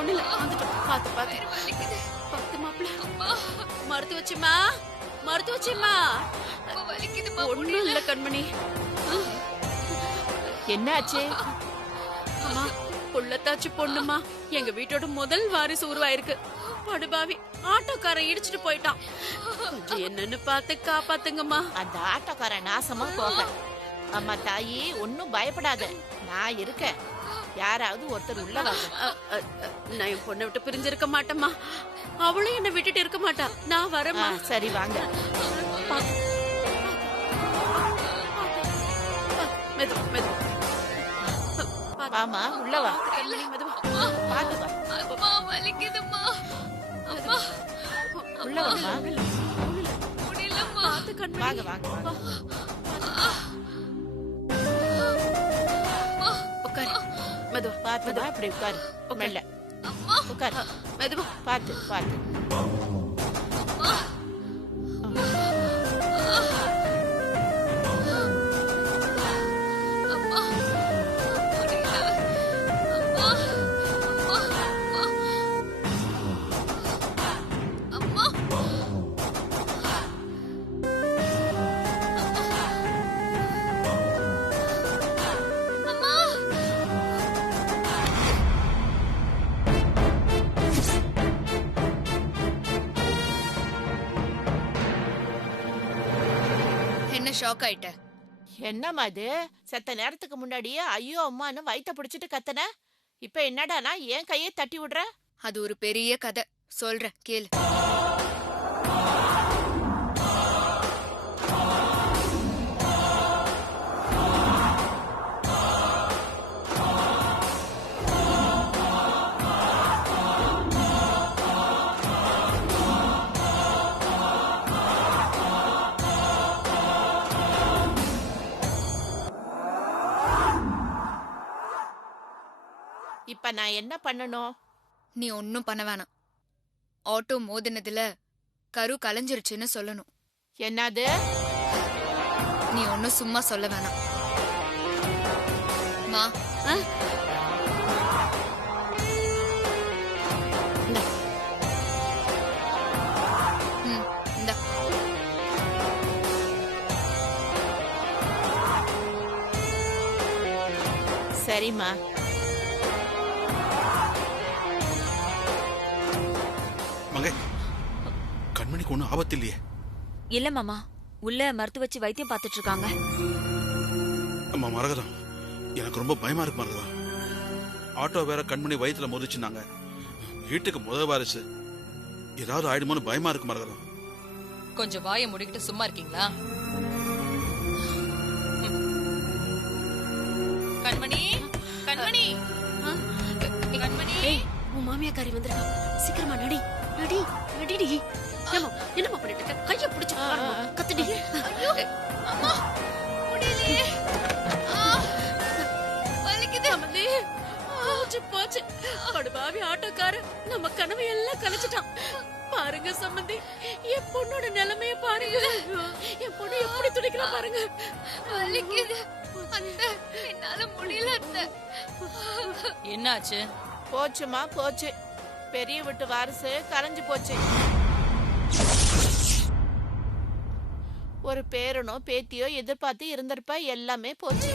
ஒண்ணு இல்ல வந்துட்டோம். பாத்து பாத்து பாத்து மாப்பிள்ள. மறுத்து வச்சுமா ஒண்ணும் இல்ல கண்மணி. என்ன ஆச்சு? அம்மா புள்ளத்தாச்சு பொண்ணுமா, எங்க வீட்டோட முதல் வாரிசு உருவாயிருக்கு. படுபாவி ஆட்டோக்காரன் இடிச்சிட்டு போயிட்டான். கொஞ்சம் என்னன்னு பார்த்து காப்பாத்துங்கம்மா. அந்த ஆட்டோக்காரன் நாசமா போக. அம்மா தாயி ஒன்னும் பயப்படாத, நான் இருக்கேன். யாராவது ஒருத்தர் உள்ள வாங்க. நான் என் பொண்ணை விட்டு பிரிஞ்சிருக்க மாட்டேம்மா. அவளும் என்ன விட்டுட்டு இருக்க மாட்டா. நான் வரேம்மா. சரி வாங்க. மெது மெது வாமா உள்ள வா. மெதுவா பாத்து வா. அம்மா வலிக்குதும்மா. அம்மா உள்ள வாமா. முடியலம்மா. பாத்து கண்மணி. வாங்க வாங்க வாங்க. உட்காரு. மெதுவா பாத்து வா. இப்படி உட்காரு. மெல்ல உட்காரு. மெதுவா பாத்து பாத்து. என்ன ஷாக் ஆயிட்ட? என்னம்மா இது? செத்த நேரத்துக்கு முன்னாடியே ஐயோ அம்மான்னு வயித்த பிடிச்சிட்டு கத்தன. இப்ப என்னடானா என் கையை தட்டி விடுற? அது ஒரு பெரிய கதை, சொல்றேன் கேளு. இப்ப நான் என்ன பண்ணணும்? நீ ஒன்னும் பண்ண வேணாம். ஆட்டோ மோதினதுல கரு கலைஞ்சிருச்சுன்னு சொல்லணும். என்னது? நீ ஒன்னும் சும்மா சொல்ல வேணாம். மா இந்தா. சரிம்மா. மங்கை, கண்மணிக்கு ஒன்றும் ஆபத்து இல்லையே? இல்ல மாமா, உள்ள மருத்துவ வச்சு வைத்தியம் பார்த்துட்டு இருக்காங்க. அம்மா மரகதம், எனக்கு ரொம்ப பயமா இருக்கு மரகதம். ஆட்டோ வேற கண்மணி வயிற்றுல மோதிச்சுனாங்க. வீட்டுக்கு முதல் வாரிசு, ஏதாவது ஆயிடுமோன்னு பயமா இருக்கு மரகதம். கொஞ்சம் வாயை முடிக்கிட்டு சும்மா இருக்கீங்களா? கண்மணி கண்மணி கண்மணி, உன் மாமியாக்காரி வந்திருக்கா. சீக்கிரமா நடி நடி நடிடி. என்னம்மா பண்ணிட்டு இருக்க? கைய பிடிச்சு கத்துடி. அம்மா முடியலையே. வலிக்குது. சம்மந்தி, போச்சு போச்சு. படுபாவி ஆட்டோக்கார நம்ம கனவை எல்லாம் கலைச்சிட்டான். பாருங்க சம்மந்தி, என் பொண்ணோட நிலைமைய பாருங்க. என் பொண்ணு எப்படி துடிக்கிறா பாருங்க. வலிக்குது அத்தை, என்னால முடியல அத்தை. என்னாச்சு? போச்சுமா போச்சு. பெரிய வீட்டு வாரிசு கரைஞ்சு போச்சு. ஒரு பேரனோ பேத்தியோ எதிர்பார்த்து இருந்திருப்பா, எல்லாமே போச்சு.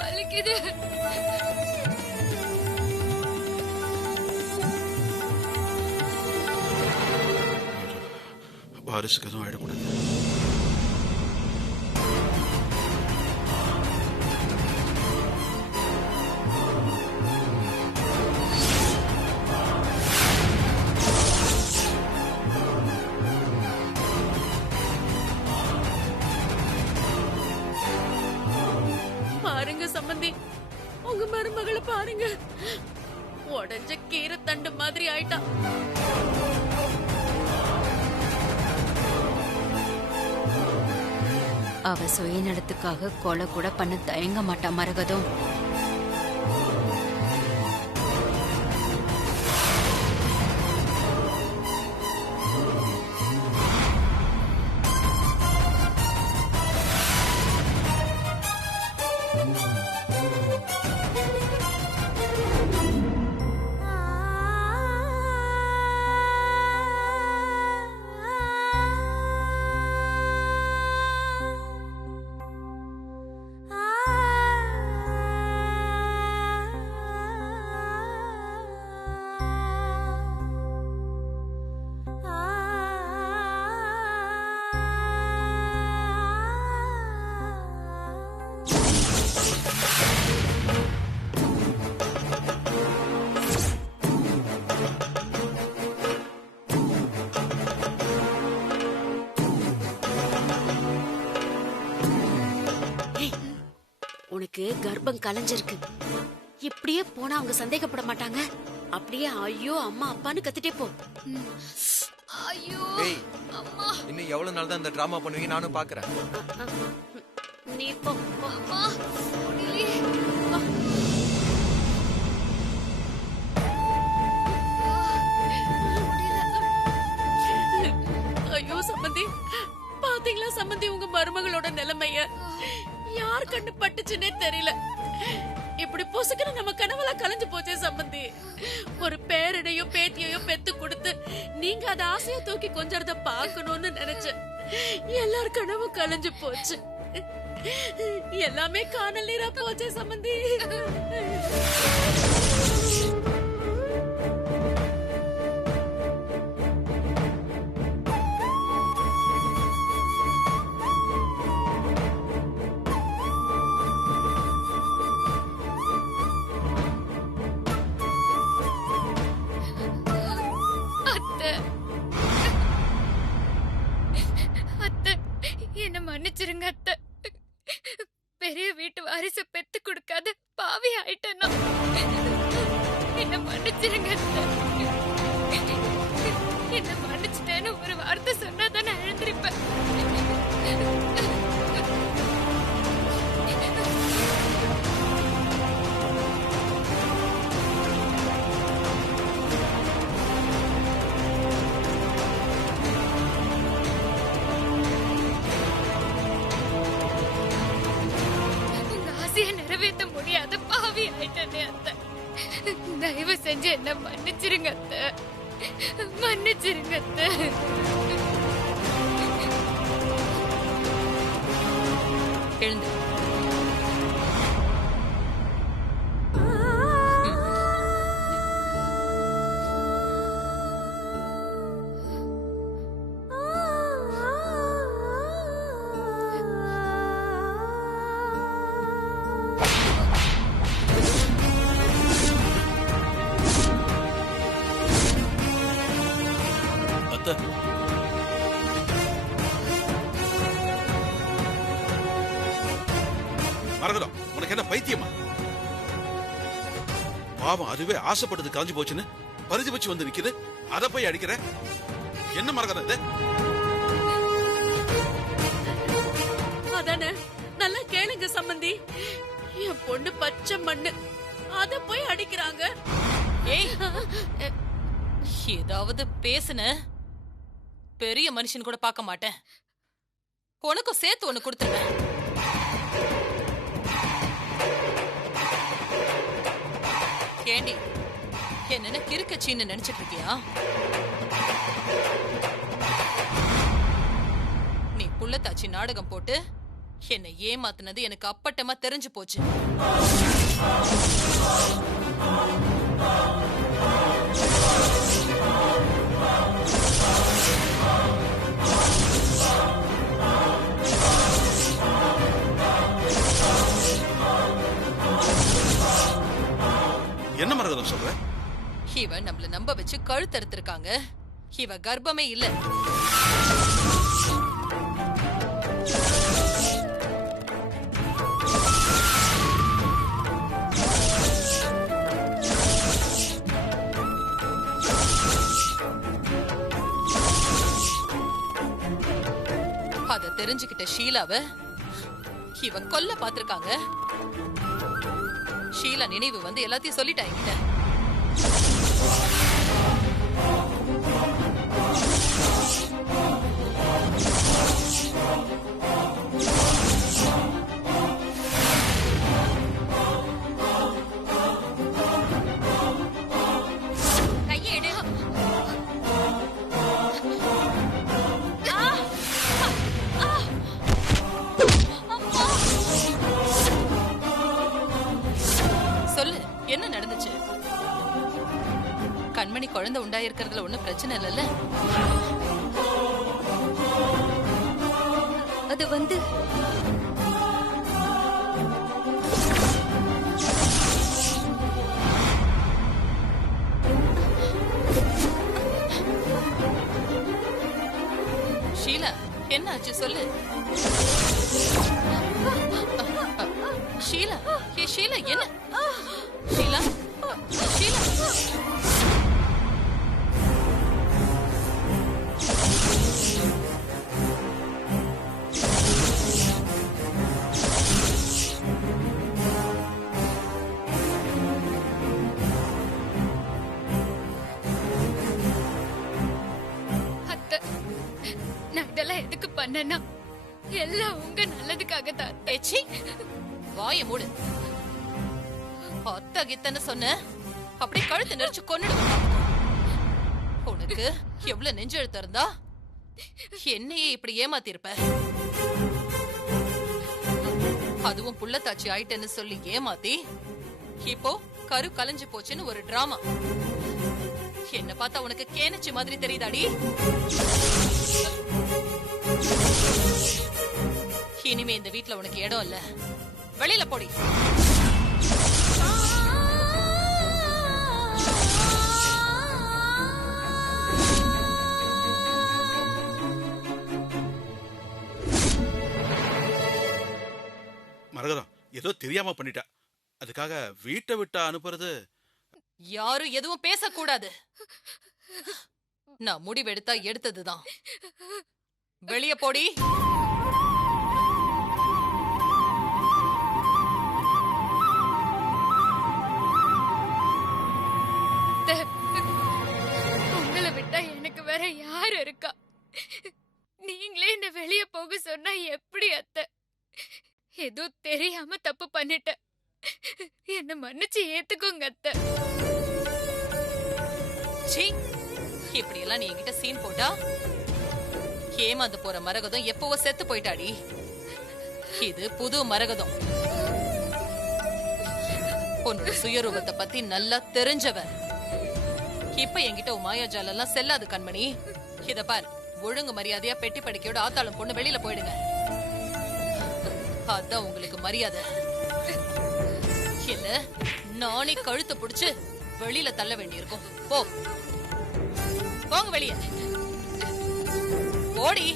வலிக்குது. வாரிசுக்கு எதுவும் ஆயிடக்கூடாது. பாருங்க சம்மந்தி, உங்க மருமகளை பாருங்க. உடஞ்ச கீரை தண்டு மாதிரி ஆயிட்டா. அவ சுயநலத்துக்காக கொலை கூட பண்ண தயங்க மாட்டா மரகதம். கர்ப்பம் கலைஞ்சிருக்கு. இப்படியே போனா அவங்க சந்தேகப்பட மாட்டாங்க. அப்படியே ஐயோ அம்மா அப்பான்னு கத்திட்டே போ. ஐயோ ஏய் அம்மா இன்னும் எவ்வளவு நாள் தான் இந்த டிராமா பண்ணுவீங்க நானும் பாக்குறேன். நீ போ போ. அம்மா முடியலையே. ஐயோ சம்பந்தி, பாத்தீங்களா சம்பந்தி உங்க மருமகளோட நிலைமைய? யார் கண்ணு பட்டுச்சுன்னே தெரியல. இப்படி பொசுக்குன்னு நம்ம கனவெல்லாம் கலைஞ்சு போச்சே சம்பந்தி. ஒரு பேரனையோ பேத்தியையோ பெத்து கொடுத்து நீங்க அத ஆசையா தூக்கி கொஞ்சறத பாக்கணும்னு நினைச்சேன். எல்லார் கனவும் கலைஞ்சு போச்சு. எல்லாமே காணல் நீரா போச்சே சம்பந்தி. அத்தை அத்தை என்ன மன்னிச்சிருங்க அத்தை. பெரிய வீட்டு வாரிசு பெத்து கொடுக்காத பாவி ஆயிட்டேன் நான். என்ன மன்னிச்சிருங்க அத்தை. என்ன மன்னிச்சிட்டேன்னு ஒரு வார்த்தை சொன்னா தான் நான் எழுந்திருப்பேன். உங்க ஆசையை நிறைவேற்ற முடியாத பாவி ஆயிட்டேனே அத்தை. தயவு செஞ்சு என்ன மன்னிச்சிருங்க அத்தை. மன்னிச்சிருங்க அத்தை. எழுந்து. அத்தை, மரகதம் உனக்கு என்ன பைத்தியமா? பாவம் அதுவே ஆசைப்பட்டது கலைஞ்சு போச்சுன்னு பரிதிபச்சு வந்து நிக்குது. அத போய் அடிக்கிற என்ன மரகதம் இது? அதானே, நல்லா கேளுங்க சம்பந்தி. என் பொண்ணு பச்சை மண்ணு, அத போய் அடிக்கிறாங்க. ஏய் ஏதாவது பேசுன பெரிய மனுஷன் கூட பார்க்க மாட்டேன். உனக்கும் சேர்த்து ஒண்ணு கொடுத்துருவேன். ஏண்டி என்ன கிறுக்கச்சின்னு நினைச்சிட்டு இருக்கியா? நீ புள்ளத்தாச்சி நாடகம் போட்டு என்னை ஏமாத்துனது எனக்கு அப்பட்டமா தெரிஞ்சு போச்சு. என்ன மரகதம் சொல்ற? இவ நம்மள நம்ப வச்சு கழுத்தறுத்திருக்காங்க. இவ கர்ப்பமே இல்ல. அத தெரிஞ்சுக்கிட்ட ஷீலாவ இவ கொல்ல பாத்திருக்காங்க. ஷீலா நினைவு வந்து எல்லாத்தையும் சொல்லிட்டா என்கிட்ட. கையேடு. சொல்லு, என்ன நடந்துச்சு? கண்மணி குழந்தை உண்டாயிருக்கிறதுல ஒண்ணும் பிரச்சனை இல்லைல்ல? அது வந்து ஷீலா, என்ன ஆச்சு சொல்லு. ஷீலா, அளவுக்கு பண்ணனா எல்லாம் உங்க நல்லதுக்காக தான். ஏச்சி வாய மூடு. அத்த கித்தன்னு சொன்ன அப்படியே கழுத்து நெரிச்சு கொன்னுடுவேன். உனக்கு எவ்வளவு நெஞ்செழுத்து இருந்தா என்னையே இப்படி ஏமாத்திருப்ப. அதுவும் புள்ளத்தாச்சி ஆயிட்டேன்னு சொல்லி ஏமாத்தி இப்போ கரு கலைஞ்சு போச்சுன்னு ஒரு டிராமா. என்ன பார்த்தா உனக்கு கேனச்சி மாதிரி தெரியுதாடி? இனிமே இந்த வீட்ல உனக்கு இடம் இல்ல, வெளியில போடி. மரகதம் ஏதோ தெரியாம பண்ணிட்டா. அதுக்காக வீட்டை விட்டு அனுப்புறது. யாரும் எதுவும் பேசக்கூடாது. நான் முடிவெடுத்தா எடுத்ததுதான். வெளிய போடி. உங்களை விட்டா எனக்கு வேற யாரு இருக்கா? நீங்களே என்ன வெளிய போக சொன்னா எப்படி அத்தை? ஏதோ தெரியாம தப்பு பண்ணிட்டேன். என்ன மன்னிச்சு ஏத்துக்கோங்க அத்தை. சீ, இப்படி எல்லாம் நீ என்கிட்ட சீன் போட்டா ஏமாந்து போற மரகதம் எப்பவோ செத்து போயிட்டாடி. இது புது மரகதம். உன்னோட சுயரூபத்தை பத்தி நல்லா தெரிஞ்சவ. இப்ப என்கிட்ட உன் மாயாஜால எல்லாம் செல்லாது கண்மணி. இத பார், ஒழுங்கு மரியாதையா பெட்டி படிக்கையோட ஆத்தாளம் பொண்ணு வெளியில போயிடுங்க. அதான் உங்களுக்கு மரியாதை. இல்ல நானே கழுத்தை புடிச்சு வெளியில தள்ள வேண்டியிருக்கும். போ, போங்க வெளியே. ஓடி.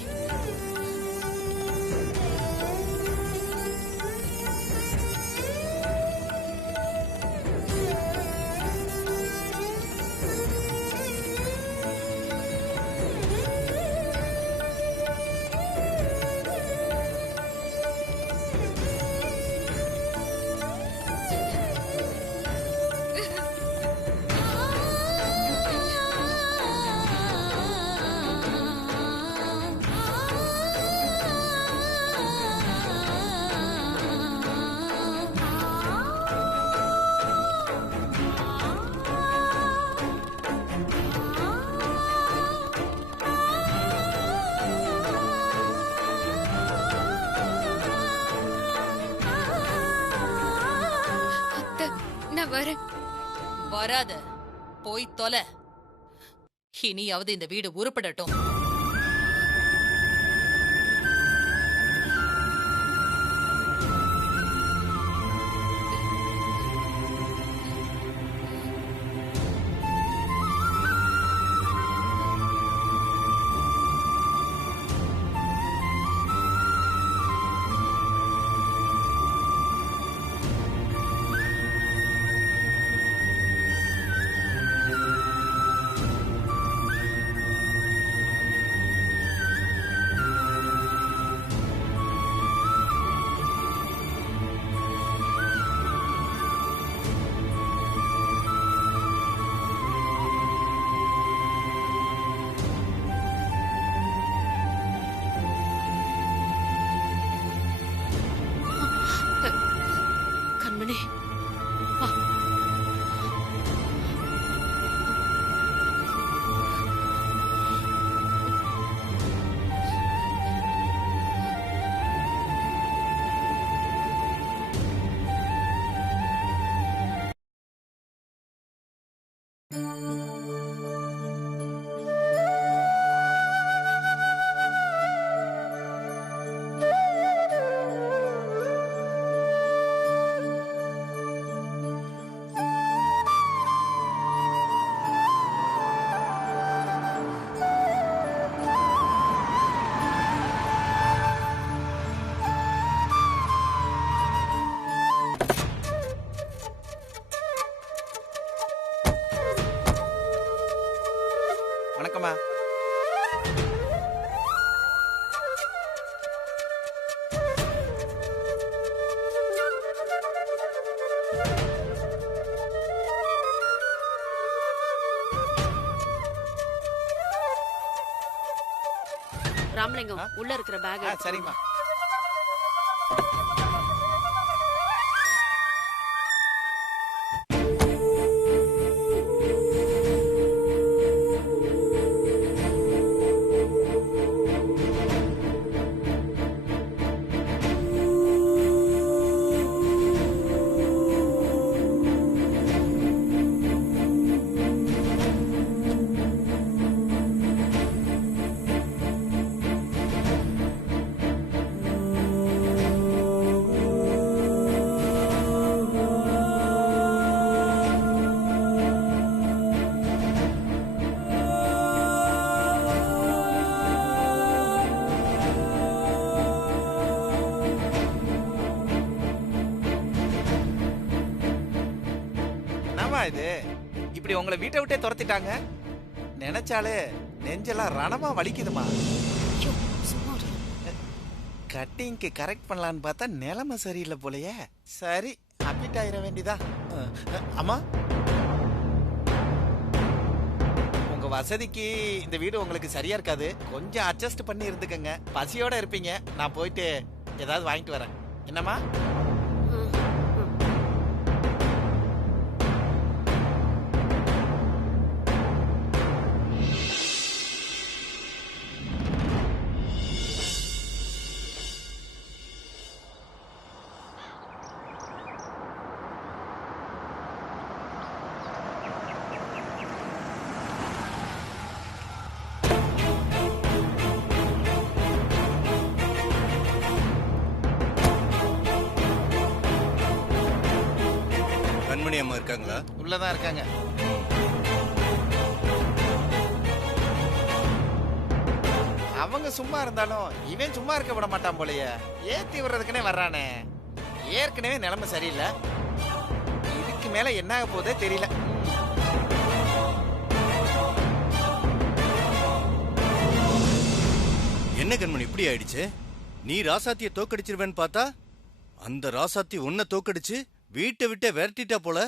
நான் வரேன். வராத, போய் தொலை. இனியாவது இந்த வீடு உருப்படட்டும். கண்மணி, வா. வணக்கம்மா. ராமலிங்கம் உள்ள இருக்கிற பேக் சரிம்மா. இது இப்படி உங்களை வீட்டை விட்டே துரத்திட்டாங்க. நினைச்சாலே நெஞ்செல்லாம் ரணமா வலிக்குதுமா. கட்டிங்க்கு கரெக்ட் பண்ணலான்னு பார்த்தா நிலைமை சரியில்லை போலயே. சரி அப்டேட் ஆயிட வேண்டியதா. அம்மா உங்க வசதிக்கு இந்த வீடு உங்களுக்கு சரியா இருக்காது, கொஞ்சம் அட்ஜஸ்ட் பண்ணி இருந்துக்கங்க. பசியோட இருப்பீங்க, நான் போயிட்டு ஏதாவது வாங்கிட்டு வரேன். என்னம்மா? கண்மணி அம்மா இருக்காங்களா? உள்ளதான் இருக்காங்க. அவங்க சும்மா இருந்தாலும் இவன் சும்மா இருக்க விட மாட்டான் போலயே. ஏத்தி விடுறதுக்குனே வர்றானே. ஏற்கனவே நிலைமை சரியில்லை, இதுக்கு மேல என்ன ஆக போதே தெரியல. என்ன கண்மணி இப்படி ஆயிடுச்சு? நீ ராசாத்திய தோக்கடிச்சிருவேன்னு பார்த்தா அந்த ராசாத்தி உன்னை தோக்கடிச்சு வீட்டை விட்டு விரட்டிட்டா போல.